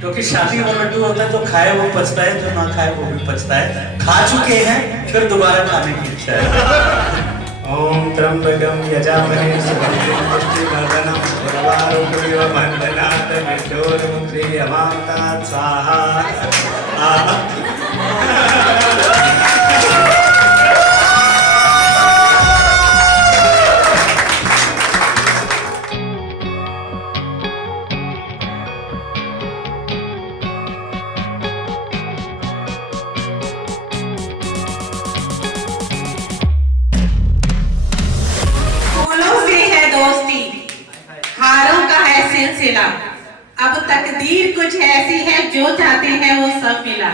क्योंकि शादी में लड्डू होता है तो खाए वो पछता है, जो ना खाए वो भी पछता है। खा चुके हैं फिर दोबारा खाने की इच्छा है। ओम त्र्यंबकं यजामहे सुगंधिं पुष्टिवर्धनं उर्वारुकमिव बन्धनात् मृत्योर्मुक्षीयमामृतात् स्वाहा। हारों का है सिलसिला, अब तकदीर कुछ ऐसी है, जो चाहते हैं वो सब मिला।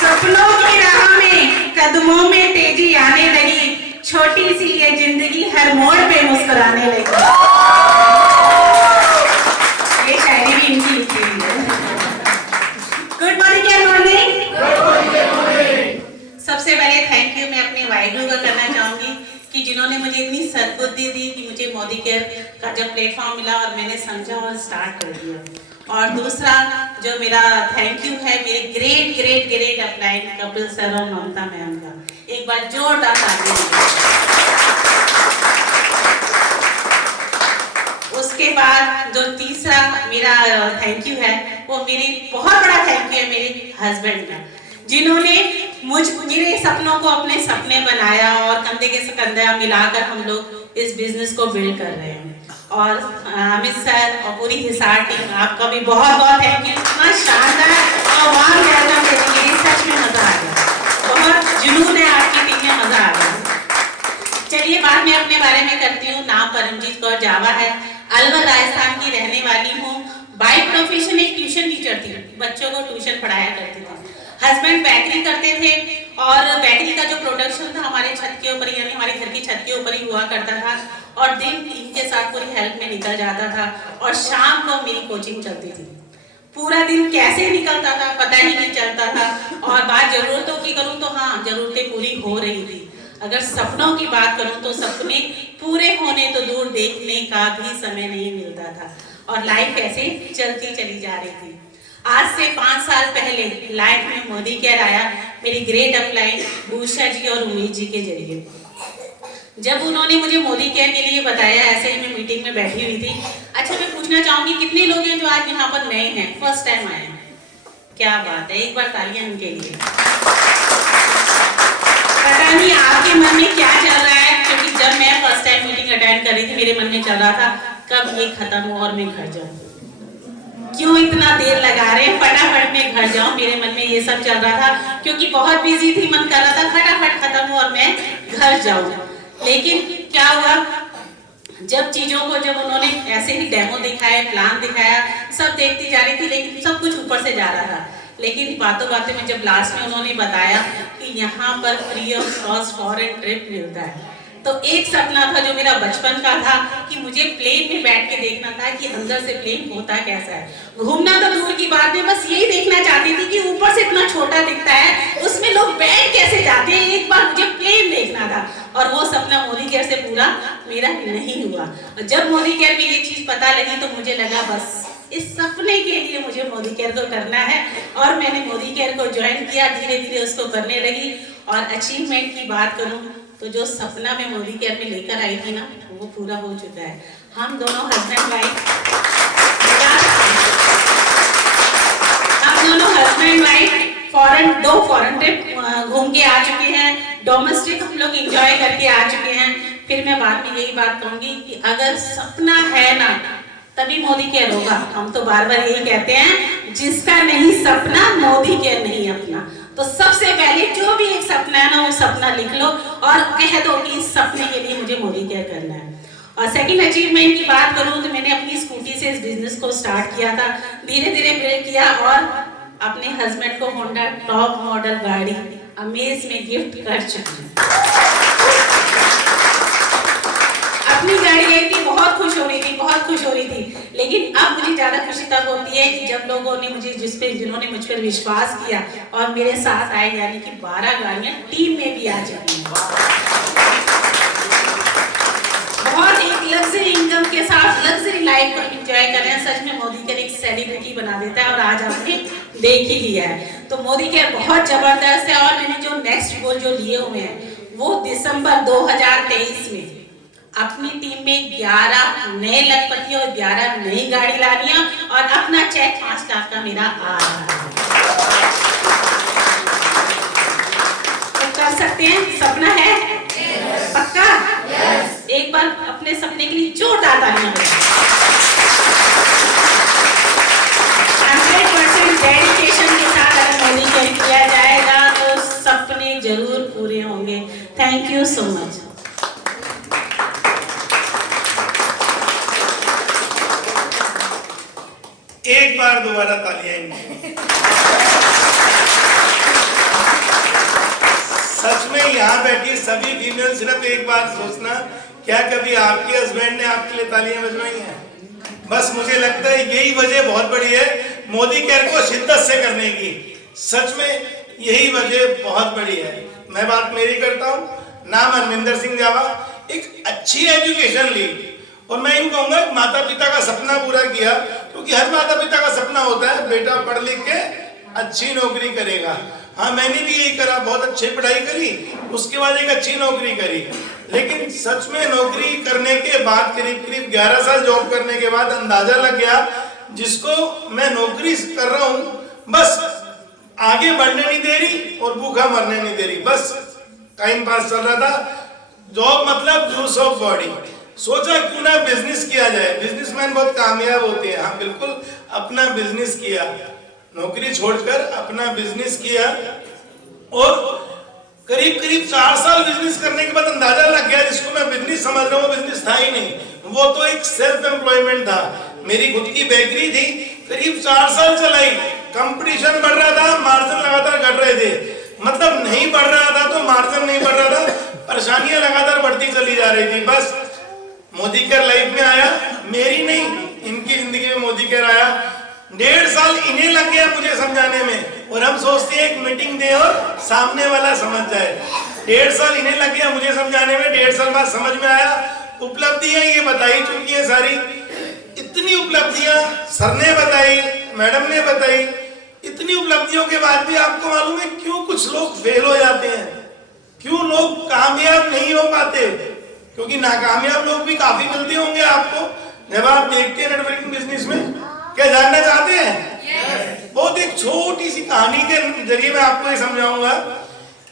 सपनों की राह में कदमों में तेजी आने लगी, छोटी सी ये जिंदगी हर मोड़ पे मुस्कुराने लगी। ये शायरी भी इनकी लिखी हुई है। गुड मॉर्निंग सबसे पहले थैंक यू मैं अपने वाहिगुरु को करना चाहूंगी कि जिन्होंने मुझे इतनी सद्बुद्धि दी कि मुझे मोदी केयर का जब प्लेटफॉर्म मिला और मैंने समझा और स्टार्ट कर दिया। और दूसरा जो मेरा थैंक यू है मेरे great great great upline Kapil sir और ममता मैम का, एक बार जोरदार ताली। उसके बाद जो तीसरा मेरा थैंक यू है वो मेरे बहुत बड़ा थैंक यू है मेरे हस्बैंड का, जिन्होंने मेरे सपनों को अपने सपने बनाया और कंधे के कंधा मिलाकर हम लोग इस बिजनेस को बिल्ड कर रहे हैं। और अमित सर और पूरी हिसार टीम आपका भी बहुत बहुत थैंक यू। इतना शानदार और वार्म वेलकम देंगे, सच में मजा आ गया, बहुत जुनून है आपकी टीम में, मजा आ गया। चलिए बात मैं अपने बारे में करती हूँ। नाम परमजीत कौर जावा है, अलवर राजस्थान की रहने वाली हूँ। बाय प्रोफेशन एक ट्यूशन टीचर थी, बच्चों को ट्यूशन पढ़ाया करती थी। हस्बैंड बेकरी करते थे और बेकरी का जो प्रोडक्शन था हमारे छत के ऊपर यानी हमारे घर की छत के ऊपर ही हुआ करता था और दिन इनके साथ पूरी हेल्प में निकल जाता था और शाम को मेरी कोचिंग चलती थी। पूरा दिन कैसे निकलता था पता ही नहीं चलता था। और बात जरूरतों की करूं तो हाँ, जरूरतें पूरी हो रही थी। अगर सपनों की बात करूं तो सपने पूरे होने तो दूर, देखने का भी समय नहीं मिलता था और लाइफ ऐसे चलती चली जा रही थी। आज से 5 साल पहले लाइफ में मोदी केयर आया मेरी ग्रेट अपलाइन उषा जी और उम्मीद जी के जरिए। जब उन्होंने मुझे मोदी केयर के लिए बताया, ऐसे ही मैं मीटिंग में बैठी हुई थी। अच्छा मैं पूछना चाहूंगी कितने लोग हैं जो आज यहाँ पर नए हैं, फर्स्ट टाइम आए हैं? क्या बात है, एक बार तालियां उनके लिए। पता नहीं आपके मन में क्या चल रहा है, क्योंकि जब मैं फर्स्ट टाइम मीटिंग अटेंड कर रही थी मेरे मन में चल रहा था कब ये खत्म हो और मैं घर जाऊं, क्यों इतना देर लगा रहे हैं, फटाफट में घर जाऊं। मेरे मन में ये सब चल रहा था क्योंकि बहुत बिजी थी, मन कर रहा था फटाफट खत्म हो और मैं घर जाऊं। लेकिन क्या हुआ, जब चीजों को जब उन्होंने ऐसे ही डेमो दिखाया, प्लान दिखाया, सब देखती जा रही थी लेकिन सब कुछ ऊपर से जा रहा था। लेकिन बातों बातों में जब लास्ट में उन्होंने बताया कि यहाँ पर free of cost foreign trip मिलता है, तो एक सपना था जो मेरा बचपन का था कि मुझे प्लेन में बैठ के देखना था कि अंदर से प्लेन होता कैसा है। घूमना तो दूर की बात है, बस यही देखना चाहती थी कि ऊपर से इतना छोटा दिखता है उसमें लोग बैठ कैसे जाते हैं, एक बार मुझे प्लेन देखना था। और वो सपना मोदी केयर से पूरा मेरा नहीं हुआ। और जब मोदी केयर में ये चीज पता लगी तो मुझे लगा बस इस सपने के लिए मुझे मोदी केयर को करना है और मैंने मोदी केयर को ज्वाइन किया, धीरे धीरे उसको करने लगी। और अचीवमेंट की बात करूं तो जो सपना मैं मोदी केयर में लेकर आई थी ना वो पूरा हो चुका है। हम दोनों हस्बैंड वाइफ दो फॉरेन ट्रिप घूम के आ चुके हैं, डोमेस्टिक हम लोग एंजॉय करके आ चुके हैं। फिर मैं बाद में यही बात कहूंगी कि अगर सपना है ना तभी मोदी केयर होगा। हम तो बार बार यही कहते हैं, जिसका नहीं सपना मोदी केयर नहीं अपना। तो सबसे पहले जो भी एक सपना है ना वो सपना लिख लो और कह दो कि इस सपने के लिए मुझे मोदी केयर करना है। और सेकंड अचीवमेंट की बात करूं तो मैंने अपनी स्कूटी से इस बिजनेस को स्टार्ट किया था, धीरे धीरे बिल्ड किया और अपने हस्बैंड को होंडा टॉप मॉडल गाड़ी अमेज में गिफ्ट कर चुकी। अपनी गाड़ी लेके बहुत खुश हो रही थी, लेकिन अब मुझे ज्यादा खुशी तब होती है कि जब लोगों ने जिन्होंने मुझ पर विश्वास किया और मेरे साथ आए, यानी कि 12 गाड़ियां टीम में भी आ चुकी हैं। बहुत एक लग्जरी इनकम के साथ लग्जरी लाइफ को एंजॉय कर रहे हैं। सच में मोदी केयर एक सेलिब्रिटी बना देता है और आज आपने देख ही लिया है। तो मोदी केयर बहुत जबरदस्त है और मैंने जो नेक्स्ट गोल जो लिए हुए हैं वो दिसंबर 2023 में अपनी टीम में 11 नए लखपति और 11 नई गाड़ी लानी है और अपना चेक 5 लाख का मेरा आ रहा है। तो कर सकते हैं, सपना है पक्का? एक बार अपने सपने के लिए जोरदार तालियां बजाएं। 100% डेडिकेशन के साथ अगर मोदी केयर किया जाएगा तो सपने जरूर पूरे होंगे। Thank you so much. एक बार दोबारा तालियां। सच में यहाँ बैठी सभी फीमेल सिर्फ एक बार सोचना, क्या कभी आपके हस्बैंड ने आपके लिए तालियां बजवाई हैं? बस मुझे लगता है यही वजह बहुत बड़ी है मोदी केयर को शिद्दत से करने की। सच में यही वजह बहुत बड़ी है। मैं बात मेरी करता हूँ, नाम अरविंदर सिंह जावा, एक अच्छी एजुकेशन ली और मैं इन कहूंगा माता पिता का सपना पूरा किया, क्योंकि हर माता पिता का सपना होता है बेटा पढ़ लिख के अच्छी नौकरी करेगा। हाँ, मैंने भी यही करा, बहुत अच्छी पढ़ाई करी, उसके बाद एक अच्छी नौकरी करी। लेकिन सच में नौकरी करने के बाद करीब 11 साल जॉब करने के बाद अंदाजा लग गया, जिसको मैं नौकरी कर रहा हूँ बस आगे बढ़ने नहीं दे रही और भूखा मरने नहीं दे रही, बस टाइम पास चल रहा था। जॉब मतलब जूस ऑफ बॉडी। सोचा क्यों ना बिजनेस किया जाए, बिजनेसमैन बहुत कामयाब होते हैं। हाँ बिल्कुल, अपना बिजनेस किया, नौकरी छोड़कर अपना बिजनेस किया और करीब 4 साल बिजनेस करने के बाद अंदाजा लग गया, जिसको मैं बिजनेस समझ रहा हूँ वो बिजनेस था ही नहीं, वो तो एक सेल्फ एम्प्लॉयमेंट था। मेरी खुद की बेकरी थी, करीब 4 साल चलाई, कंपटीशन बढ़ रहा था, मार्जिन लगातार घट रहे थे, मतलब नहीं बढ़ रहा था तो मार्जिन नहीं बढ़ रहा था, परेशानियां लगातार बढ़ती चली जा रही थी। बस मोदी केयर लाइफ में आया, मेरी नहीं इनकी जिंदगी में मोदी केयर आया। 1.5 साल इन्हें लग गया मुझे समझाने में, और हम सोचते हैं एक मीटिंग दे और सामने वाला समझ जाए। 1.5 साल इन्हें लग गया मुझे समझाने में, 1.5 साल बाद समझ में आया। उपलब्धियां ये बताई चुकी है सारी, इतनी उपलब्धियां सर ने बताई, मैडम ने बताई, इतनी उपलब्धियों के बाद भी आपको मालूम है क्यों कुछ लोग फेल हो जाते हैं, क्यों लोग कामयाब नहीं हो पाते? क्योंकि नाकामयाब लोग भी काफी मिलते होंगे आपको जब आप देखते हैं नेटवर्किंग बिजनेस में। क्या जानना चाहते हैं? बहुत एक छोटी सी कहानी के जरिए मैं आपको ये समझाऊंगा।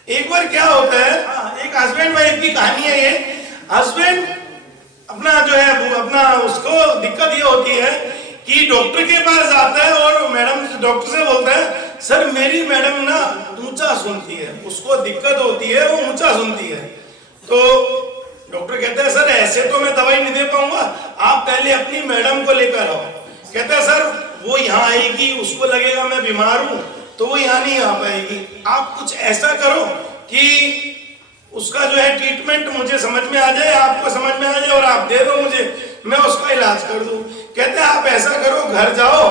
एक बार क्या होता है, एक हस्बैंड वाइफ की कहानी है ये। हस्बैंड अपना जो है वो अपना उसको दिक्कत ये होती है कि डॉक्टर के पास जाता है और मैडम डॉक्टर से बोलता है सर मेरी मैडम ना ऊंचा सुनती है, उसको दिक्कत होती है, वो ऊंचा सुनती है। तो डॉक्टर कहता है सर ऐसे तो मैं दवाई नहीं दे पाऊंगा, आप पहले अपनी मैडम को लेकर आओ। कहता है सर वो यहाँ आएगी, उसको लगेगा मैं बीमार हूं तो वो यहाँ नहीं आ पाएगी, आप कुछ ऐसा करो कि उसका जो है ट्रीटमेंट मुझे समझ में आ जाए, आपको समझ में आ जाए और आप दे दो मुझे, मैं उसका इलाज कर दूं। कहते हैं आप ऐसा करो, घर जाओ,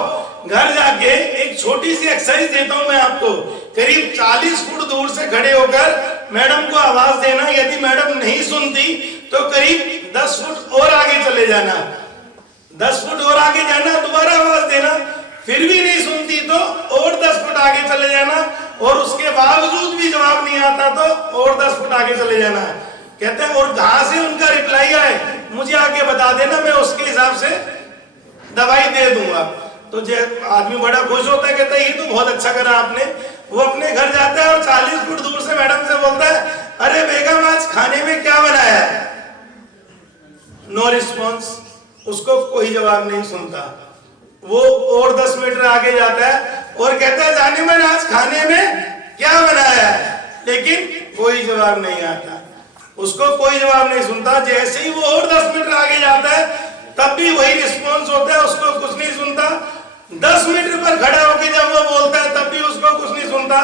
घर जाके एक छोटी सी एक्सरसाइज देता हूं मैं आपको, करीब 40 फुट दूर से खड़े होकर मैडम को आवाज देना, यदि मैडम नहीं सुनती तो करीब 10 फुट और आगे चले जाना, 10 फुट और आगे जाना, दोबारा आवाज देना, फिर भी नहीं सुनती तो और 10 फुट आगे चले जाना, और उसके बावजूद भी जवाब नहीं आता तो और 10 फुट आगे चले जाना। कहते हैं और जहां से उनका रिप्लाई आए मुझे आगे बता देना, मैं उसके हिसाब से दवाई दे दूंगा। तो जो आदमी बड़ा खुश होता है, कहता है ये तो बहुत अच्छा करा आपने। वो अपने घर जाता है और 40 फुट दूर से मैडम से बोलता है अरे बेगम आज खाने में क्या बनाया है? नो रिस्पॉन्स, उसको कोई जवाब नहीं सुनता। वो और 10 मीटर आगे जाता है और कहता है जाने मन आज खाने में क्या बनाया है? लेकिन कोई जवाब नहीं आता, उसको कोई जवाब नहीं सुनता। जैसे ही वो और 10 मीटर आगे जाता है तब भी वही रिस्पॉन्स होता है, उसको कुछ नहीं सुनता। 10 मीटर पर खड़ा होकर जब वो बोलता है तब भी उसको कुछ नहीं सुनता।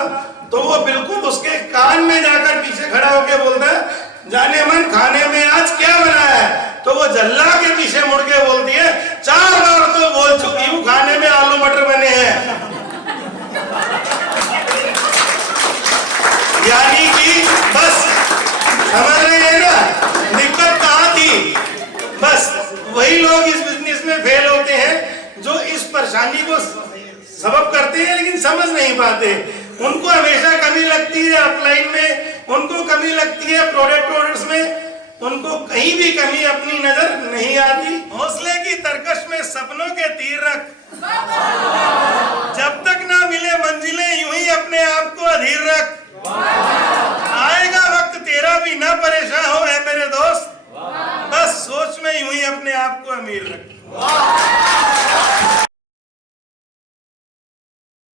तो वो बिल्कुल उसके कान में जाकर पीछे खड़ा होकर बोलता है जाने मन खाने में आज क्या बनाया है? तो वो जल्ला के पीछे मुड़ के बोलती है 4 बार तो बोल चुकी हूँ खाने में आलू मटर बने हैं। यानी कि बस समझ रहे हैं ना दिक्कत कहाँ थी? बस वही लोग इस बिजनेस में परेशानी को सबब करते हैं लेकिन समझ नहीं पाते। उनको हमेशा कमी लगती है अपलाइन में, उनको कमी लगती है प्रोडक्ट ऑर्डर्स में, उनको कहीं भी कमी अपनी नजर नहीं आती। हौसले की तरकश में सपनों के तीर रख, जब तक ना मिले मंजिलें यूं ही अपने आप को अधीर रख। आएगा वक्त तेरा भी ना परेशान हो है मेरे दोस्त, बस सोच में यूं ही अपने आप को अमीर रख।